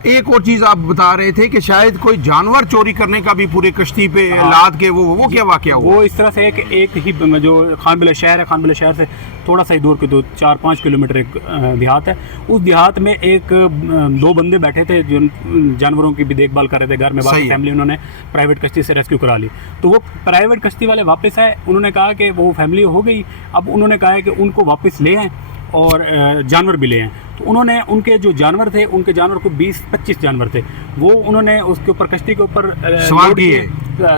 एक और चीज आप बता रहे थे कि शायद कोई जानवर चोरी करने का भी पूरे कश्ती पे लाद के वो क्या वाकया हुआ? वो इस तरह से एक ही जो खानबिला शहर है, खानबिला शहर से थोड़ा सा ही दूर के 4-5 किलोमीटर एक देहात है। उस देहात में एक 2 बंदे बैठे थे जो जानवरों की भी देखभाल कर रहे थे घर में। बाकी फैमिली उन्होंने प्राइवेट कश्ती से रेस्क्यू करा ली। तो वो प्राइवेट कश्ती वाले वापस आए, उन्होंने कहा कि वो फैमिली हो गई। अब उन्होंने कहा है कि उनको वापस ले आएँ और जानवर भी ले आए। तो उन्होंने उनके जो जानवर थे, उनके जानवर को 20-25 जानवर थे, वो उन्होंने उसके ऊपर कश्ती के ऊपर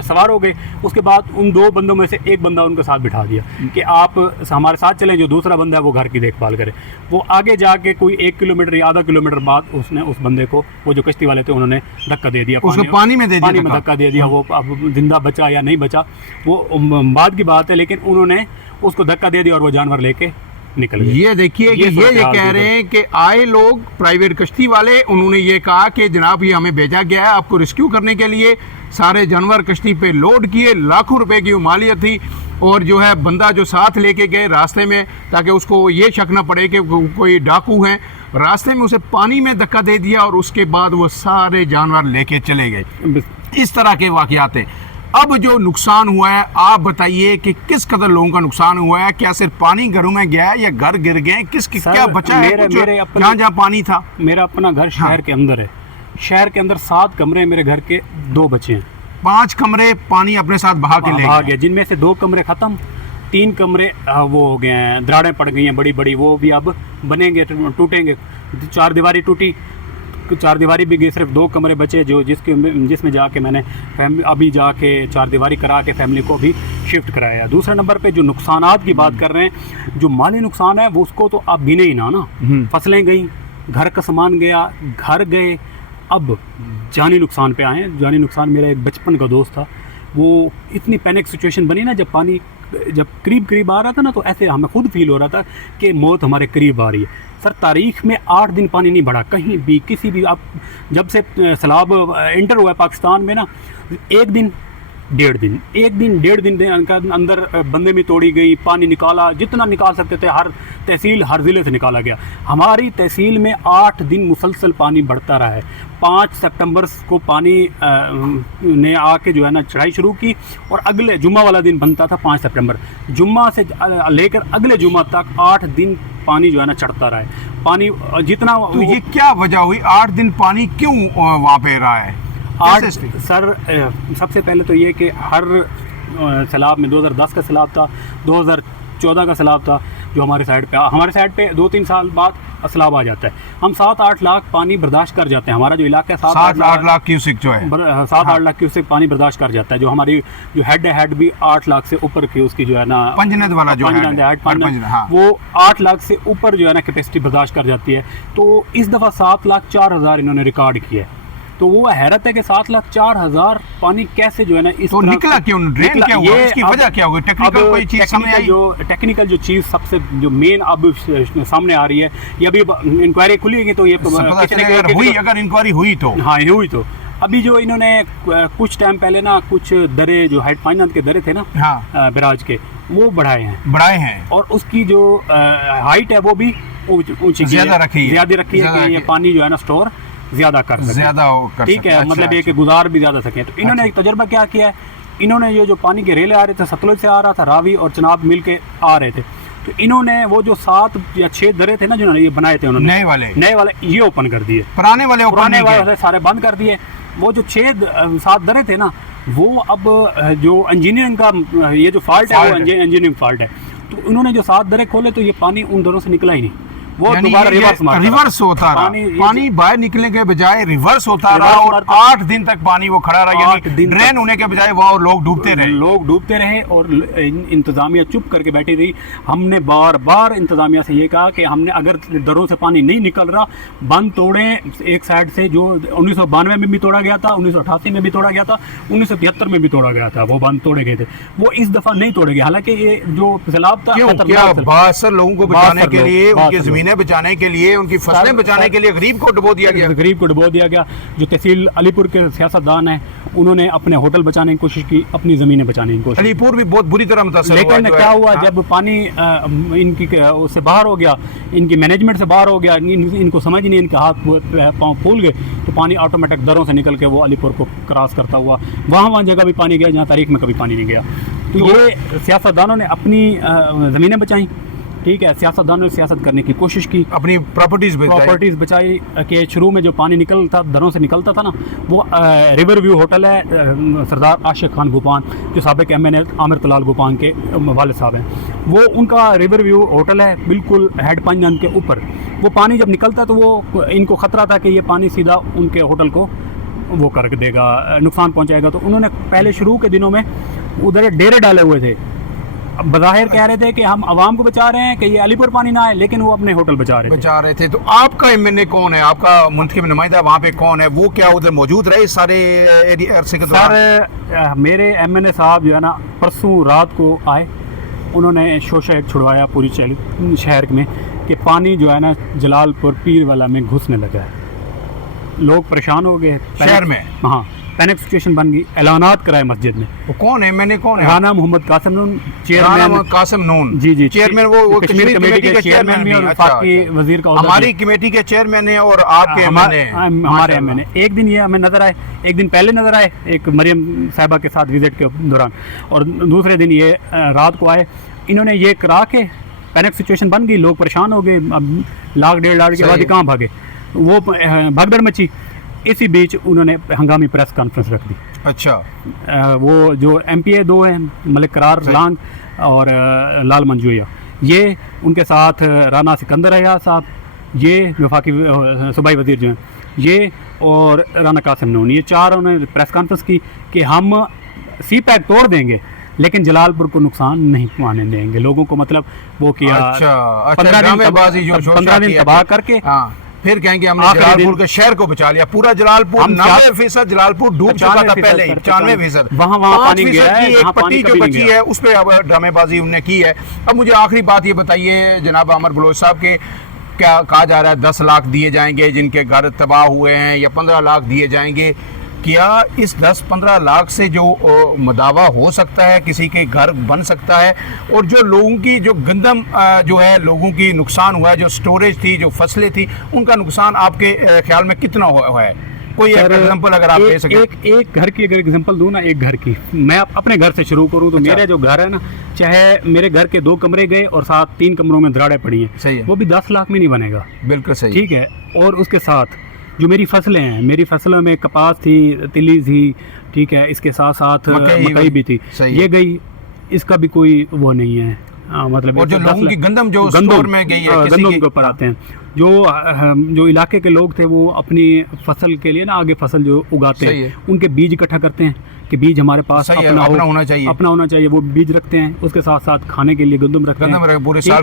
सवार हो गए। उसके बाद उन 2 बंदों में से एक बंदा उनके साथ बिठा दिया कि आप हमारे साथ चलें, जो दूसरा बंदा है वो घर की देखभाल करे। वो आगे जाके कोई 1 किलोमीटर या आधा किलोमीटर बाद उसने उस बंदे को, वो जो कश्ती वाले थे, उन्होंने धक्का दे दिया, पानी में धक्का दे दिया। वो अब जिंदा बचा या नहीं बचा वो बाद की बात है, लेकिन उन्होंने उसको धक्का दे दिया और वो जानवर लेके निकल गए। ये देखिए कि ये कह रहे हैं कि आए लोग प्राइवेट कश्ती वाले, उन्होंने ये कहा कि जनाब ये हमें भेजा गया है आपको रेस्क्यू करने के लिए। सारे जानवर कश्ती पे लोड किए, लाखों रुपए की मालियत थी। और जो है बंदा जो साथ लेके गए रास्ते में, ताकि उसको ये शक ना पड़े कि कोई डाकू हैं, रास्ते में उसे पानी में धक्का दे दिया और उसके बाद वो सारे जानवर लेके चले गए। इस तरह के वाकयात हैं। अब जो नुकसान हुआ है, आप बताइए कि किस कदर लोगों का नुकसान हुआ है? क्या सिर्फ पानी घरों में गया है या घर गिर गए? क्या बचा है जहाँ पानी था? मेरा अपना घर शहर के अंदर है। शहर के अंदर 7 कमरे मेरे घर के 2 बचे हैं। 5 कमरे पानी अपने साथ बहा के ले गया, जिनमें से 2 कमरे खत्म, 3 कमरे वो हो गए हैं, दरारें पड़ गई हैं बड़ी बड़ी, वो भी अब बनेंगे, टूटेंगे। 4 दीवारी टूटी, 4 दीवारी भी गई, सिर्फ 2 कमरे बचे जो जिसमें जाके मैंने अभी जाके 4 दीवारी करा के फैमिली को भी शिफ्ट कराया। दूसरे नंबर पे जो नुकसानात की बात कर रहे हैं, जो माली नुकसान है वो उसको तो आप गिने ही ना। फसलें गई, घर का सामान गया, घर गए। अब जानी नुकसान पे आए। जानी नुकसान मेरा एक बचपन का दोस्त था, वो इतनी पैनिक सिचुएशन बनी ना, जब पानी जब करीब आ रहा था ना, तो ऐसे हमें खुद फील हो रहा था कि मौत हमारे करीब आ रही है। सर, तारीख में 8 दिन पानी नहीं बढ़ा कहीं भी, किसी भी। आप जब से सैलाब एंटर हुआ है पाकिस्तान में ना, 1 दिन 1.5 दिन अंदर बंदे में तोड़ी गई, पानी निकाला जितना निकाल सकते थे, हर तहसील हर ज़िले से निकाला गया। हमारी तहसील में 8 दिन मुसलसल पानी बढ़ता रहा है। 5 सितंबर को पानी ने आके जो है ना चढ़ाई शुरू की, और अगले जुम्मा वाला दिन बनता था 5 सितंबर, जुम्मा से लेकर अगले जुम्मा तक 8 दिन पानी जो है ना चढ़ता रहा है। पानी जितना तो ये क्या वजह हुई? 8 दिन पानी क्यों वहाँ पे रहा है? सर, सबसे पहले तो ये कि हर सैलाब में 2010 का सैलाब था, 2014 का सैलाब था, जो हमारे साइड पे 2-3 साल बाद सैलाब आ जाता है। हम 7-8 लाख पानी बर्दाश्त कर जाते हैं। हमारा जो इलाका है 7-8 लाख क्यूसेक जो है, 7-8 लाख क्यूसेक पानी बर्दाश्त कर जाता है। जो हमारी जो हेड भी 8 लाख से ऊपर की उसकी जो है ना पंजनद वाला जो है वो 8 लाख से ऊपर जो है ना कैपेसिटी बर्दाश्त कर जाती है। तो इस दफ़ा 7,04,000 इन्होंने रिकॉर्ड किया है। तो वो हैरत है कि 7,04,000 पानी कैसे जो है ना इस तो निकला क्यों? ड्रेन क्या हुआ? इसकी वजह क्या होगी? टेक्निकल कोई चीज सामने आई? टेक्निकल जो चीज सबसे जो मेन अब सामने आ रही है, ये अभी इंक्वायरी खुलेगी तो ये अगर इंक्वायरी हुई तो हुई तो अभी जो इन्होंने कुछ टाइम पहले ना कुछ दरे जो पानीनद के दरे थे ना, बिराज के, वो बढ़ाए हैं और उसकी जो हाइट है वो भी ऊंची ज्यादा रखी है कि ये पानी जो है ना स्टोर ज्यादा कर सके। ठीक है, मतलब ये कि गुजार भी ज्यादा सके। तो इन्होंने एक तजर्बा क्या किया है, इन्होंने जो पानी के रेले आ रहे थे, सतलुज से आ रहा था, रावी और चनाब मिल के आ रहे थे, तो इन्होंने वो जो 7 या 6 दरे थे ना जिन्होंने ये बनाए थे, उन्होंने नए वाले ये ओपन कर दिए, पुराने वाले सारे बंद कर दिए। वो जो 6-7 दरे थे ना, वो अब जो इंजीनियरिंग का ये जो फॉल्ट है वो इंजीनियरिंग फॉल्ट है। तो उन्होंने जो 7 दरे खोले तो ये पानी उन दरों से निकला ही नहीं, वो दोबारा रिवर्स होता रहा। पानी बाहर निकलने के बजाय रिवर्स होता रहा और 8 दिन तक पानी वो खड़ा रहा, यानी ड्रेन होने के बजाय वो लोग डूबते रहे और इंतजामिया चुप करके बैठी रही। हमने बार इंतजामिया से ये कहा कि हमने अगर दरों से पानी नहीं निकल रहा, बंद तोड़ें। एक साइड से जो 1992 में भी तोड़ा गया था, 1988 में भी तोड़ा गया था, 1973 में भी तोड़ा गया था, वो बंद तोड़े गए थे, वो इस दफा नहीं तोड़े गए। हालांकि ये जो सैलाब था लोगों को बचाने के लिए उनकी ज़मीनें बचाने के लिए, उनकी फसलें बचाने के लिए गरीब को डुबो दिया गया। गरीब को डुबो दिया गया। जो तहसील अलीपुर के सियासतदान हैं उन्होंने अपने होटल बचाने की कोशिश की, अपनी ज़मीनें बचाने की कोशिश की। अलीपुर भी बहुत बुरी तरह मुतासर हुआ। लेकिन क्या हुआ, जब पानी इनकी उससे बाहर हो गया, इनकी मैनेजमेंट से बाहर हो गया, इनको समझ नहीं, इनके हाथ पाँव फूल गए, तो पानी ऑटोमेटिक दरों से निकल के वो अलीपुर को क्रॉस करता हुआ वहाँ जगह भी पानी गया जहाँ तारीख में कभी पानी नहीं गया। तो ये सियासतदानों ने अपनी ज़मीनें बचाई, ठीक है, सियासतदानों ने सियासत करने की कोशिश की, अपनी प्रॉपर्टीज बचाई। कि शुरू में जो पानी निकलता दरों से निकलता था ना, वो रिवर व्यू होटल है, सरदार आशिक खान गोपान जो साबिक MNA आमिर तलाल गोपान के वालिद साहब हैं, वो उनका रिवर व्यू होटल है बिल्कुल हेड पंजन के ऊपर। वो पानी जब निकलता तो वो इनको ख़तरा था कि ये पानी सीधा उनके होटल को वो कर देगा, नुकसान पहुँचाएगा। तो उन्होंने पहले शुरू के दिनों में उधर डेरे डाले हुए थे, बज़ाहिर कह रहे थे कि हम आवाम को बचा रहे हैं कि ये अलीपुर पानी ना आए, लेकिन वो अपने होटल बचा रहे थे। तो आपका MNA कौन है, आपका मुंतखब नुमाइंदा वहाँ पे कौन है, वो क्या उधर मौजूद रहे सारे अरसे के दौरान? सर मेरे MNA साहब जो है ना परसों रात को आए, उन्होंने शोशा एक छुड़वाया पूरी शहर में कि पानी जो है ना जलालपुर पीरवाला में घुसने लगा है। लोग परेशान हो गए शहर में, हाँ, पैनिक सिचुएशन बन गई, ऐलानात कराए मस्जिद में। वो कौन है MNA कौन है? राना मोहम्मद कासिम नून, चेयरमैन कासिम नून, जी चेयरमैन, वो कश्मीर कमेटी के चेयरमैन भी और वफाकी वजीर का हमारी कमेटी के चेयरमैन है और आपके हमारे MNA। एक दिन ये हमें नजर आए, एक दिन पहले नजर आए एक मरियम साहिबा के साथ विजिट के दौरान, और दूसरे दिन ये रात को आए। इन्होंने ये करा के पैनिक सिचुएशन बन गई, लोग परेशान हो गए, अब लाख 1.5 लाख के बाद कहाँ भागे, वो भगदड़ मची। इसी बीच उन्होंने हंगामी प्रेस कॉन्फ्रेंस रख दी। अच्छा, वो जो MPA 2 हैं, मलिक करार लांग और लाल मंजूया, ये उनके साथ राना सिकंदर अयाज साहब, ये वफाकी सूबाई वजीर जो हैं ये, और राना कासिम नून, ये चार उन्होंने प्रेस कॉन्फ्रेंस की कि हम CPEC तोड़ देंगे लेकिन जलालपुर को नुकसान नहीं पहुंचाने देंगे। लोगों को मतलब वो किया, 15 दिन तबाह करके फिर कहेंगे हमने जलालपुर के शहर को बचा लिया। पूरा जलालपुर 90% जलालपुर डूब चुका था पहले, 95% वहाँ पानी गया है, एक पट्टी जो बची है उस पर अब ड्रामेबाजी उन्होंने की है। अब मुझे आखिरी बात ये बताइए जनाब अमर बलोच साहब के, क्या कहा जा रहा है 10 लाख दिए जाएंगे जिनके घर तबाह हुए हैं, या 15 लाख दिए जाएंगे? क्या इस 10-15 लाख से जो मदावा हो सकता है, किसी के घर बन सकता है? और जो लोगों की जो गंदम जो है, लोगों की नुकसान हुआ है, जो स्टोरेज थी, जो फसलें थी, उनका नुकसान आपके ख्याल में कितना हुआ है? कोई एक एग्जांपल अगर आप दे सकें। एक घर की अगर एग्जांपल दूं ना, एक घर की, मैं अपने घर से शुरू करूं तो मेरे जो घर है ना, चाहे मेरे घर के 2 कमरे गए और साथ 3 कमरों में दराड़े पड़ी हैं, सही है, वो भी 10 लाख में नहीं बनेगा। बिल्कुल सही, ठीक है। और उसके साथ जो मेरी फसलें हैं, मेरी फसलों में कपास थी, तिली थी, ठीक है, इसके साथ साथ मकई भी थी, ये गई, इसका भी कोई वो नहीं है, मतलब। और जो लोगों की गंदम जो स्टोर में गई है, गंदम के ऊपर आते हैं, जो इलाके के लोग थे वो अपनी फसल के लिए ना आगे फसल जो उगाते हैं उनके बीज इकट्ठा करते हैं कि बीज हमारे पास अपना होना चाहिए, वो बीज रखते हैं। उसके साथ साथ खाने के लिए गंदम रखते हैं, पूरे साल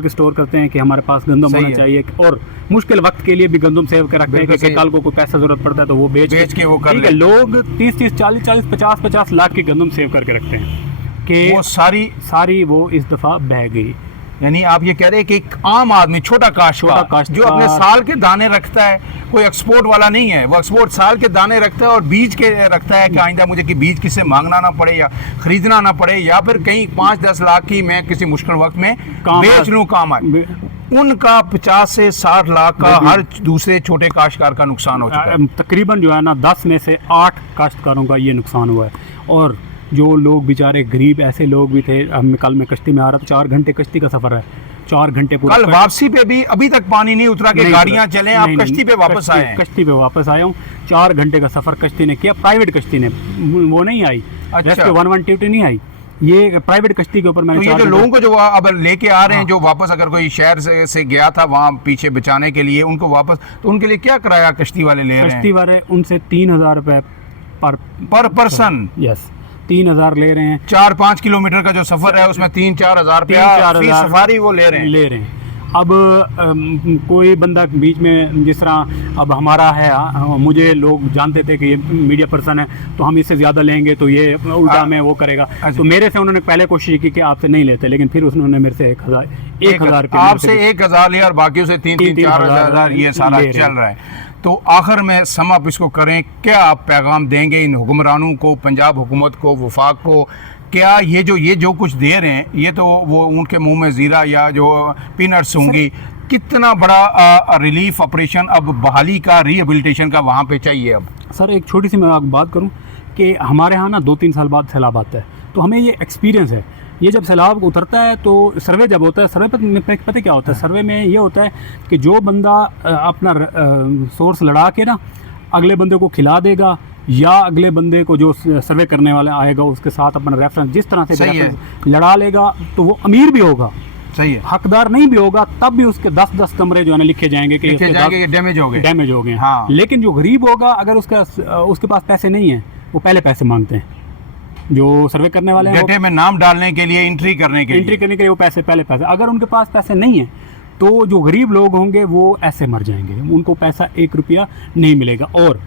के स्टोर करते हैं कि हमारे पास गंदम होना चाहिए, और मुश्किल वक्त के लिए भी गंदम सेव कर रखते हैं कि कल को कोई पैसा जरूरत पड़ता है तो वो बेच के वो कर। लोग 30-30, 40-40, 50-50 लाख की गंदम सेव करके रखते हैं कि वो सारी वो इस दफा बह गई। यानी आप ये कह रहे हैं कि एक आम आदमी, छोटा काश्तकार जो अपने साल के दाने रखता है, कोई एक्सपोर्ट वाला नहीं है, वो एक्सपोर्ट साल के दाने रखता है और बीज के रखता है कि आइंदा मुझे कि बीज किससे मांगना ना पड़े या खरीदना ना पड़े, या फिर कहीं 5-10 लाख की मैं किसी मुश्किल वक्त में बेच लूँ, काम आए। उनका 50 से 60 लाख का हर दूसरे छोटे काश्तकार का नुकसान हो चुका है। तकरीबन जो है ना 10 में से 8 काश्तकारों का ये नुकसान हुआ है। और जो लोग बेचारे गरीब ऐसे लोग भी थे, कल मैं कश्ती में आ रहा था, 4 घंटे कश्ती का सफ़र है, 4 घंटे कल वापसी पे भी अभी तक पानी नहीं उतरा कि गाड़ियां चलें, आप कश्ती पे वापस आए हैं? कश्ती पे वापस आया हूँ। 4 घंटे का सफ़र कश्ती ने किया, प्राइवेट कश्ती ने, वो नहीं आई, अच्छा, 112 नहीं आई, ये प्राइवेट कश्ती के ऊपर मैंने। तो ये जो लोगों को जो अब लेके आ रहे हैं, जो वापस अगर कोई शहर से गया था वहाँ पीछे बचाने के लिए, उनको वापस, तो उनके लिए क्या किराया कश्ती वाले ले रहे हैं? कश्ती वाले उनसे 3000 रुपये पर पर्सन, यस, 3000 ले रहे हैं। 4-5 किलोमीटर का जो सफर है उसमें 3-4 हज़ार सफारी वो ले रहे हैं। अब कोई बंदा बीच में, जिस तरह अब हमारा है, मुझे लोग जानते थे कि ये मीडिया पर्सन है तो हम इससे ज़्यादा लेंगे तो ये उल्टा में वो करेगा, तो मेरे से उन्होंने पहले कोशिश की कि आपसे नहीं लेते, लेकिन फिर उन्होंने मेरे से 1000 रुपये आपसे 1000 लिया और बाकी से 3-3, 4,000 ये सारा ले रहे चल रहा है। तो आखिर में सम अप इसको करें, क्या आप पैगाम देंगे इन हुक्मरानों को, पंजाब हुकूमत को, वफाक को? क्या ये जो कुछ दे रहे हैं ये तो वो उनके मुंह में ज़ीरा या जो पीनट्स होंगी, कितना बड़ा रिलीफ ऑपरेशन अब बहाली का, रिहेबिलिटेशन का वहाँ पे चाहिए अब? सर एक छोटी सी मैं आपको बात करूं कि हमारे यहाँ ना 2-3 साल बाद सैलाब आता है, तो हमें ये एक्सपीरियंस है। ये जब सैलाब उतरता है तो सर्वे जब होता है, सर्वे पर पता क्या होता है, सर्वे में ये होता है कि जो बंदा अपना सोर्स लड़ा के ना अगले बंदे को खिला देगा, या अगले बंदे को जो सर्वे करने वाला आएगा उसके साथ अपना रेफरेंस जिस तरह से रेफरेंस लड़ा लेगा, तो वो अमीर भी होगा, सही है, हकदार नहीं भी होगा, तब भी उसके 10-10 कमरे जो है ना लिखे जाएंगे कि डैमेज हो गए। हाँ। लेकिन जो गरीब होगा, अगर उसके पास पैसे नहीं है, वो पहले पैसे मांगते हैं। जो सर्वे करने वाले हैं डेटे में नाम डालने के लिए, एंट्री करने के लिए वो पहले पैसे, अगर उनके पास पैसे नहीं है तो जो गरीब लोग होंगे वो ऐसे मर जाएंगे, उनको पैसा 1 रुपया नहीं मिलेगा। और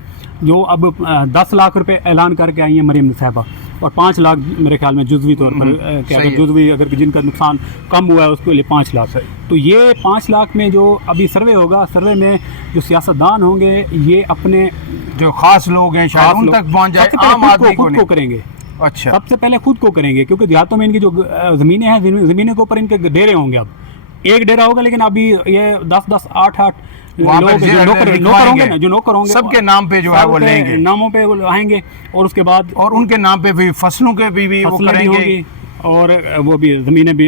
जो अब 10 लाख रुपए ऐलान करके आई है मरीम साहबा, और 5 लाख मेरे ख्याल में जुज़वी तौर पर, क्या जुज़वी अगर जिनका नुकसान कम हुआ है उसके लिए 5 लाख। तो ये 5 लाख में जो अभी सर्वे होगा, सर्वे में जो सियासतदान होंगे ये अपने जो खास लोग हैं शायद उन तक पहुंच जाए, आम आदमी को करेंगे। अच्छा, सबसे पहले खुद को करेंगे, क्योंकि देहातों में इनकी जो ज़मीनें हैं, ज़मीनों के ऊपर इनके डेरे होंगे। अब एक डेरा होगा, लेकिन अभी ये 10-10, 8-8 लोग नौकर होंगे ना, जो नौकर होंगे सबके नाम पे जो है वो लेंगे, नामों पे वो आएंगे, और उसके बाद और उनके नाम पे भी फसलों के भी वो करेंगे, और वो भी ज़मीनें भी,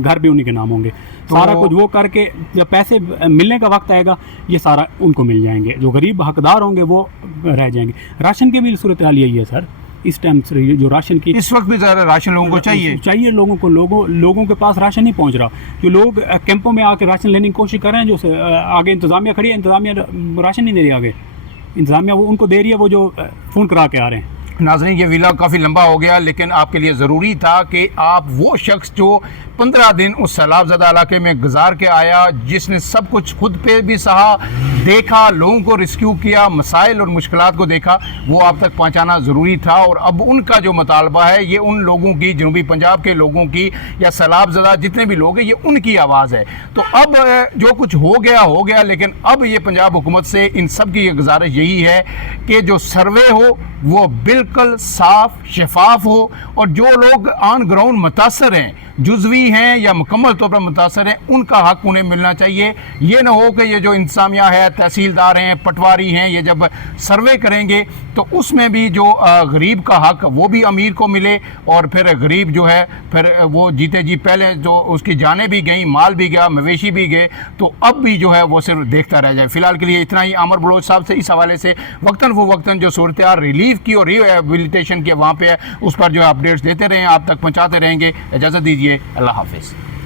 घर भी उन्हीं के नाम होंगे। तो सारा कुछ वो करके जब पैसे मिलने का वक्त आएगा ये सारा उनको मिल जाएंगे, जो गरीब हकदार होंगे वो रह जाएंगे। राशन की भी सूरत हाल यही है सर, इस टाइम से जो राशन की इस वक्त भी ज़्यादा राशन लोगों को चाहिए लोगों के पास राशन नहीं पहुंच रहा। जो लोग कैंपों में आकर राशन लेने की कोशिश कर रहे हैं, जो आगे इंतज़ामिया खड़ी है, इंतज़ामिया राशन नहीं दे रही, आगे इंतज़ामिया वो उनको दे रही है, वो जो फ़ोन करा के आ रहे हैं। नाज़रीन ये वीडियो काफ़ी लंबा हो गया, लेकिन आपके लिए ज़रूरी था कि आप वो शख्स जो 15 दिन उस सैलाबज़दा इलाके में गुजार के आया, जिसने सब कुछ खुद पे भी सहा, देखा, लोगों को रिस्क्यू किया, मसाइल और मुश्किलात को देखा, वो आप तक पहुंचाना ज़रूरी था। और अब उनका जो मुतालबा है ये उन लोगों की, जनूबी पंजाब के लोगों की, या सैलाबज़दा जितने भी लोग हैं, ये उनकी आवाज़ है। तो अब जो कुछ हो गया, लेकिन अब ये पंजाब हुकूमत से इन सब की गुजारिश यही है कि जो सर्वे हो वो बिल्कुल साफ शफाफ हो, और जो लोग ऑन ग्राउंड मुतासर हैं, जुज़वी हैं या मुकम्मल तौर पर मुतासर हैं, उनका हक उन्हें मिलना चाहिए। ये ना हो कि ये जो इंतज़ामिया है, तहसीलदार हैं, पटवारी हैं, ये जब सर्वे करेंगे तो उसमें भी जो गरीब का हक वो भी अमीर को मिले, और फिर गरीब जो है फिर वो जीते जी पहले जो उसकी जानें भी गई, माल भी गया, मवेशी भी गए, तो अब भी जो है वो सिर्फ देखता रह जाए। फ़िलहाल के लिए इतना ही। आमर बलोच साहब से इस हवाले से वक्तन फ़वक्तन जो सूरत रिलीफ की और रिहेबिलिटेशन के वहाँ पे है, उस पर जो अपडेट्स देते रहें, आप तक पहुँचाते रहेंगे। इजाज़त दीजिए, अल्लाह हाफिज़।